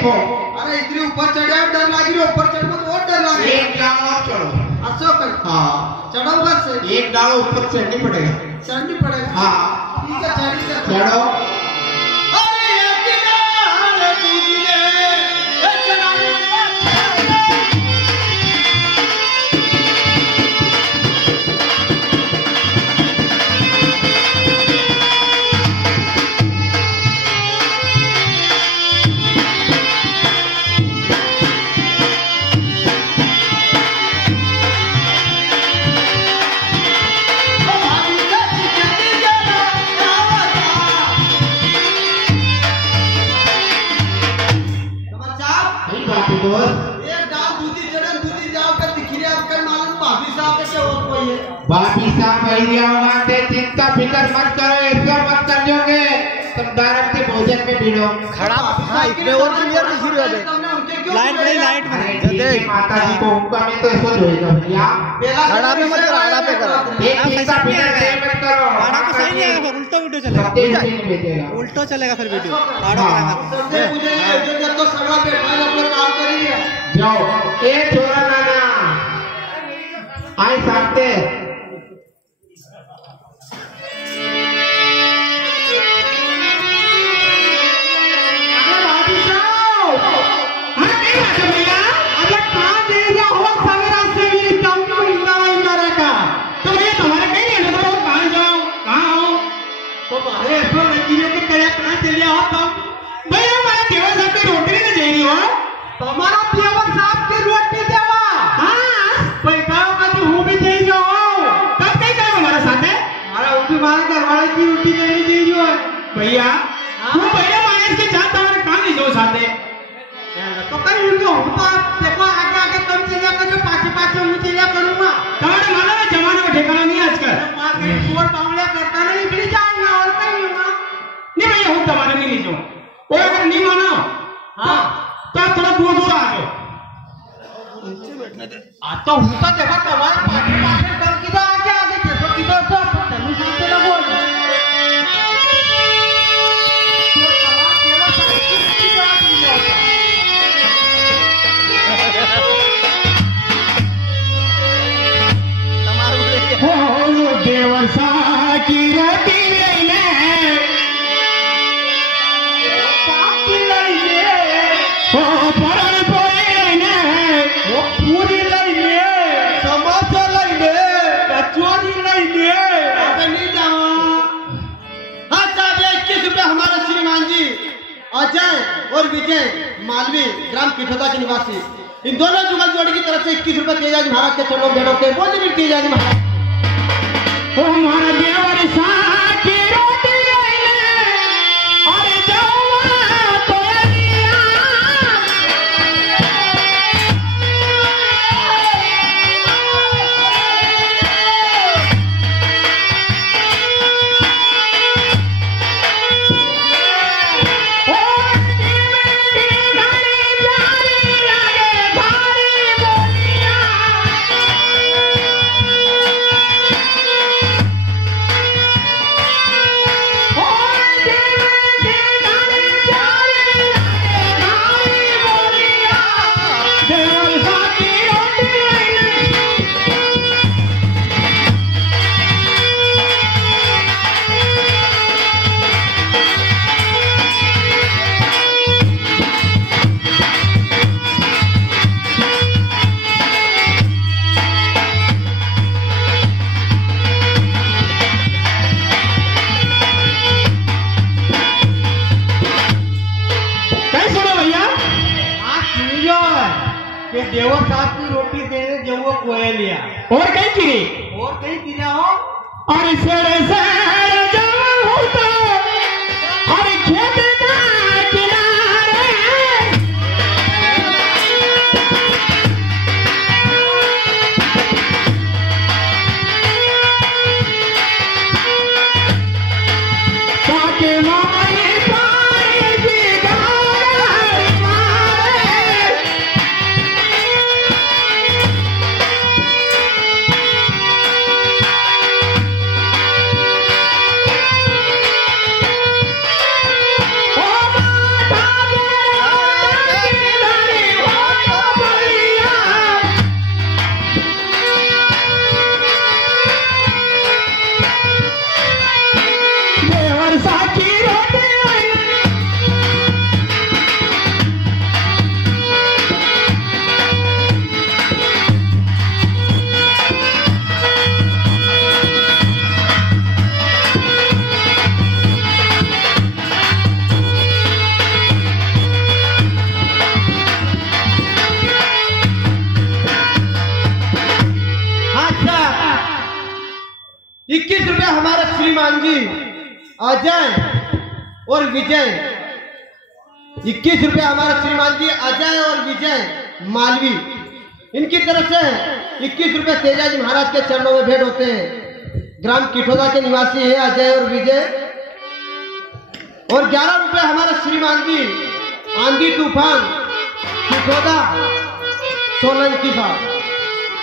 देखो। अरे इतनी ऊपर चढ़े डर लगी रही, ऊपर चढ़ो तो और डर लगे। एक डाल और चढ़ो। अच्छा कर। हाँ चढ़ो बस से। एक डाल ऊपर चढ़नी पड़ेगा। चढ़नी पड़ेगा। हाँ ठीक है चढ़ी चढ़ो। भाभी साहब आइडिया होगा चिंता फिक्र मत करो, ऐसा मत कर दोगे तुम डायरेक्ट के भोजन में भिड़ो। खड़ा हाँ इतने और क्लियर नहीं शुरू होते लाइट बड़ी लाइट में देख माता जी को उनका में तो ऐसा होएगा भैया। खड़ा पे मत करो, आड़ा पे करो। एक चिंता फिक्र मत करो, आड़ा पे सही नहीं आएगा फिर उल्टा वीडियो चलेगा, उल्टा चलेगा फिर वीडियो आड़ा पे तो सगड़ा बैठा है अपना काम करेंगे। जाओ ए छोरा नाना आई सकते भैया तू पहले माइनस के चाहता हमारे कहां नहीं जो साथे तो कहीं उनको तो देखो आगे आगे तुम चलिया करो, पाछे पाछे मैं चलिया करूंगा। तुम्हारे मानो में जमाने में ठिकाना नहीं आजकल। मां के चोर बावड़िया करता नहीं बिगड़ जाऊंगा और कहीं होगा नहीं भैया हूं तुम्हारे में नहीं जो और अगर नहीं मानो हां तो थोड़ा दूर दूर आ जाओ नीचे बैठने दे। आ तो हूं तो देखो तुम्हारे पाछे पाछे कर किधर आगे आगे देखो किधर तो तनु साथे लगो देवसा की रोटी लेने ओ परल लेने ओ पूरी लेने समोसा लेने कचौड़ी लेने अबे नहीं जाओ। हाँ साहब 21 रुपये हमारे श्रीमान जी अजय और विजय मालवी ग्राम किठोदा के निवासी इन दोनों जुगल जोड़ी की तरफ से 21 रुपये दिए जाएंगे महाराज के चरणों में के बोझ भी दिए जाएंगे महाराज। ओ हमारा देवर साकी रोटी लेने और जाऊंगा तो देवर साहब की रोटी देने जो वो कोयलिया और कहीं गिरी हो और और खेत का किनारे श्रीमान जी अजय और विजय 21 रुपए हमारे श्रीमान जी अजय और विजय मालवी, इनकी तरफ से 21 रुपए तेजा जी महाराज के चरणों में भेंट होते हैं। ग्राम किठोदा के निवासी है अजय और विजय। और 11 रुपए हमारे श्रीमान जी आंधी तूफान किठोदा सोलंकी साहब,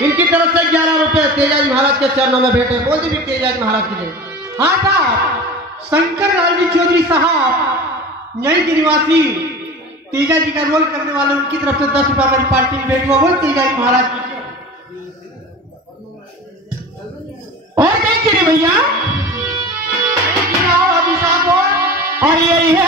इनकी तरफ से 11 रुपए तेजा जी महाराज के चरणों में भेंट है। बोल दी भी तेजा जी महाराज की जय। हाँ साहब, शंकर लाल जी चौधरी साहब यहीं के निवासी तेजा जी का रोल करने वाले, उनकी तरफ से 10 रुपए हमारी पार्टी में भेंट हुआ। बोल तेजा जी महाराज की। और कहीं चले भैया अभी साहब और यही है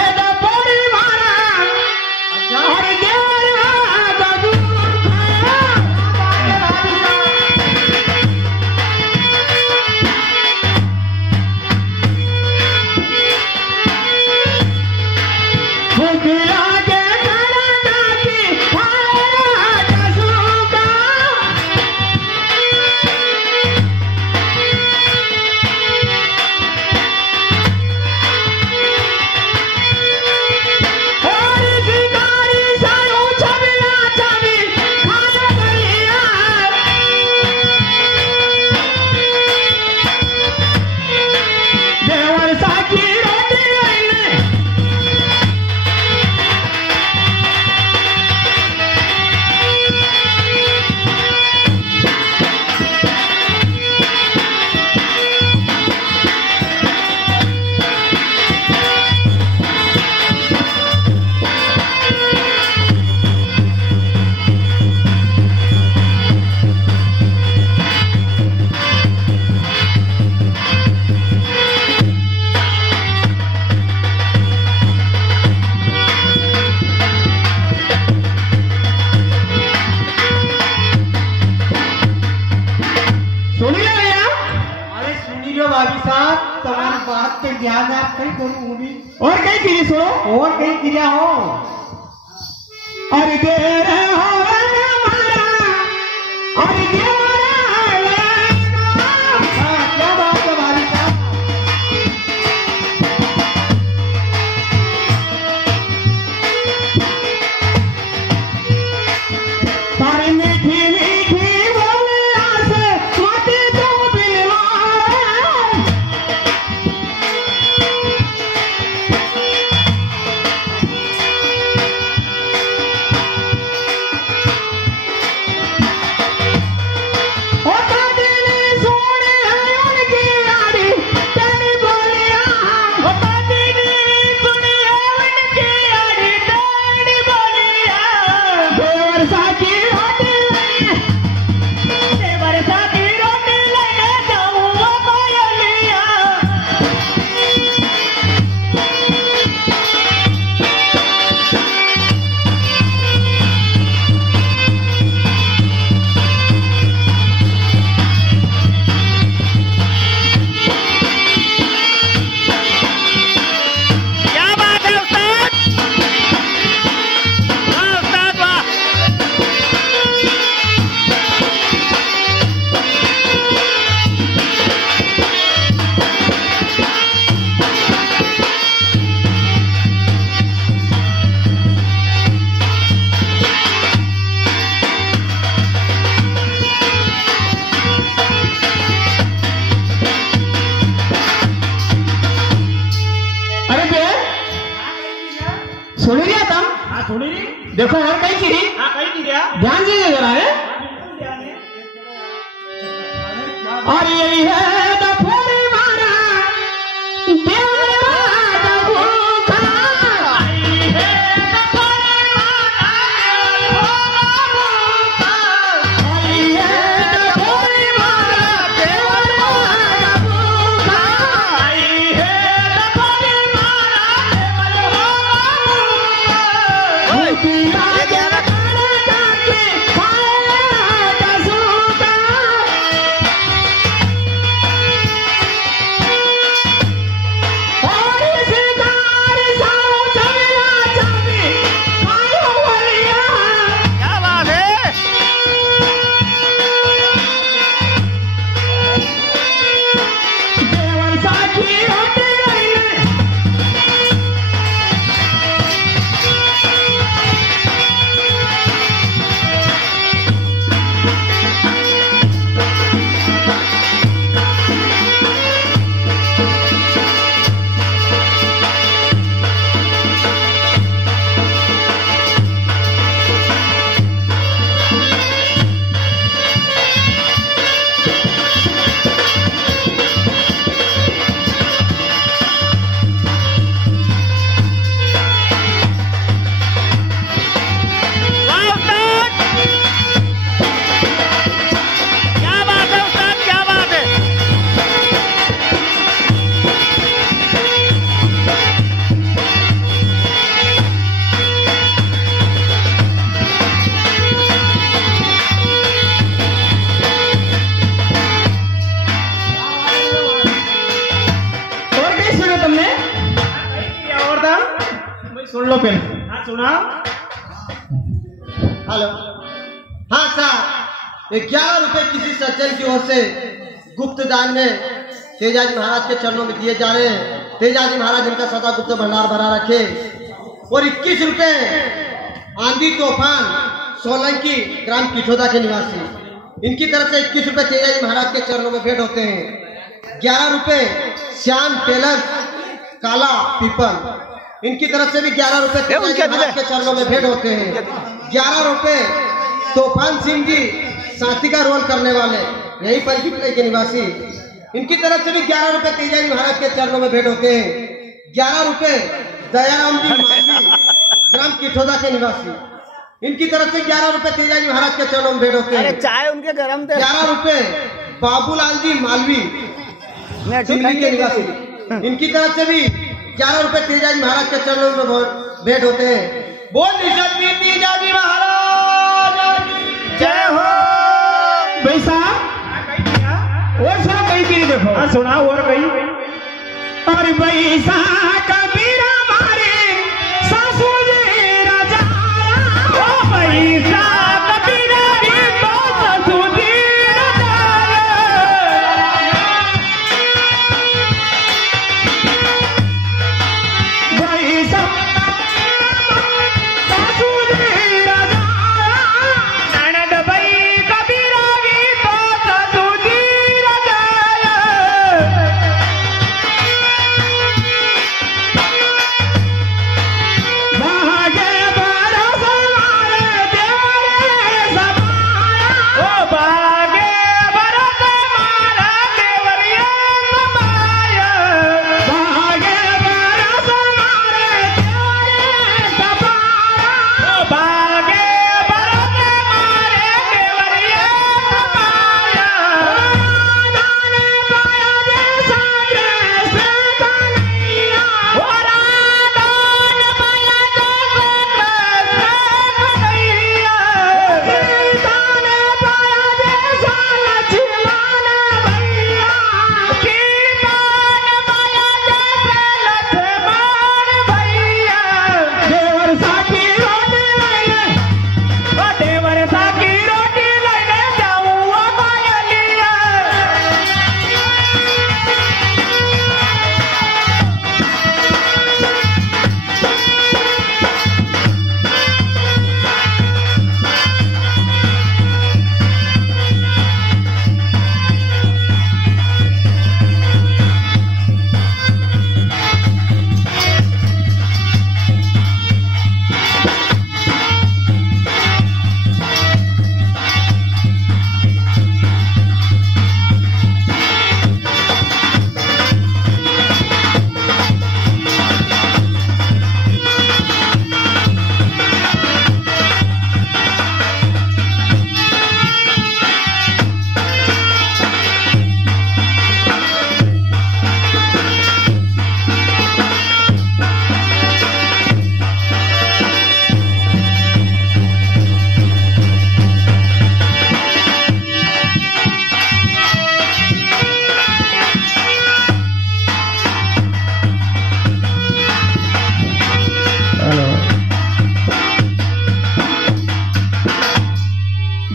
ध्यान आप कहीं दोनों और कहीं गिरी सो और कहीं गिरा हो अरे दे रहे हो अरे क्या बात है भाई साहब। सारी मीठी मीठी बोले आसे माटी तो बिलवा देखो और कहीं गिरी ध्यान दीजिए जरा है और यही है दफोरी मारा लो फिर। हाँ सुना। हेलो। हाँ साहब, 11 रुपए किसी सज्जन की ओर से गुप्त दान में तेजाजी महाराज के चरणों में दिए जा रहे हैं। तेजाजी महाराज इनका सदा गुप्त भंडार भरा रखे। और 21 रुपए आंधी तूफान सोलंकी ग्राम किठोदा के निवासी, इनकी तरफ से 21 रुपए तेजाजी महाराज के चरणों में भेंट होते हैं। 11 रुपए श्याम टेलर काला पीपल, इनकी तरफ से भी 11 रुपए तेजाजी महाराज के चरणों में भेंट होते हैं। 11 रुपए तूफान सिंह जी साथी का रोल करने वाले, यही पर के निवासी, इनकी तरफ से भी 11 रुपए तेजाजी महाराज के चरणों में भेंट होते हैं। 11 रुपए दयाराम जी मालवी ग्राम किठोदा के निवासी, इनकी तरफ से 11 रुपए तेजाजी महाराज के चरणों में भेंट होते हैं। चाय उनके गरम थे। 11 रुपए बाबूलाल जी मालवी चिंगली के निवासी, इनकी तरफ से भी 11 रुपए तेजाजी महाराज के चरणों में भेंट होते हैं। बोल तेजाजी महाराज जय हो। भाई साहब और सुना कहीं की देखो। हाँ सुना और कहीं। और बैसा कबीरा मारे सासू जी राजा, ओ बैसा कबीरा रे तो सासू जी राजा, बैसा सासू जी राजा, ननद भाई कबीरा रे तो सासू जी राजा।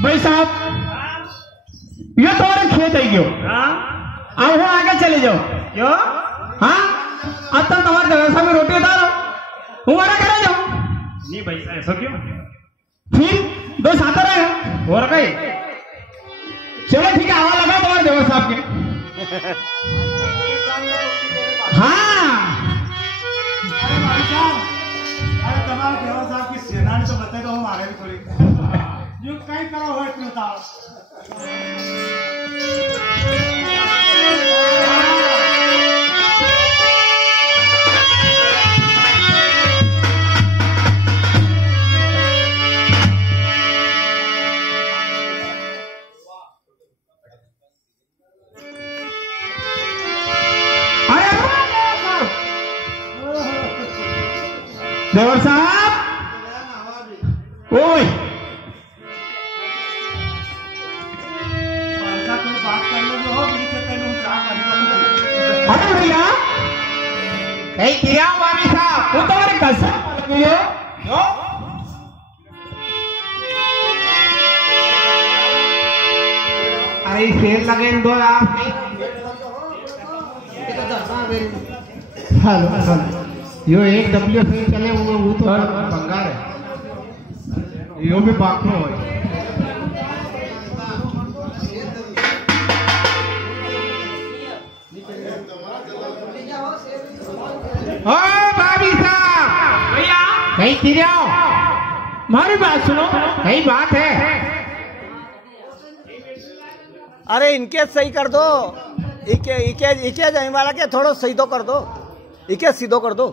भाई साहब ये तुम्हारे खेत है क्यों? हाँ आओ आगे चले जाओ। क्यों? हाँ अब तक तुम्हारे व्यवस्था में रोटी उतारो, हमारा करे जाओ। नहीं भाई ऐसा क्यों? फिर दो साथ रहेगा और कहीं। चलो ठीक है, आवा लगा तुम्हारे व्यवस्था आपके। हाँ अरे तुम्हारे देवर साहब की सेना ने तो बताया तो हम आगे भी थोड़ी जो कहीं करा हुआ है बताओ। देवर साहब ओए अरे भैया कहीं किया वाली साहब वो तो मेरे कसम दियो। अरे सेल लगे दो आप। हेलो हेलो यो एक डब्ल्यू से चले वो तो बंगार है यो भी बाकरो है। ओ भाभी साहब भैया कहीं किरिया हमारी बात सुनो कहीं बात है। अरे इनके सही कर दो इके इके इके जाने वाला के थोड़ा सही तो कर दो इके सीधो कर दो।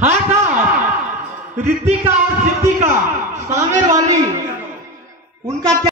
हाँ साहब रितिका और सिद्धिका सामेर वाली उनका क्या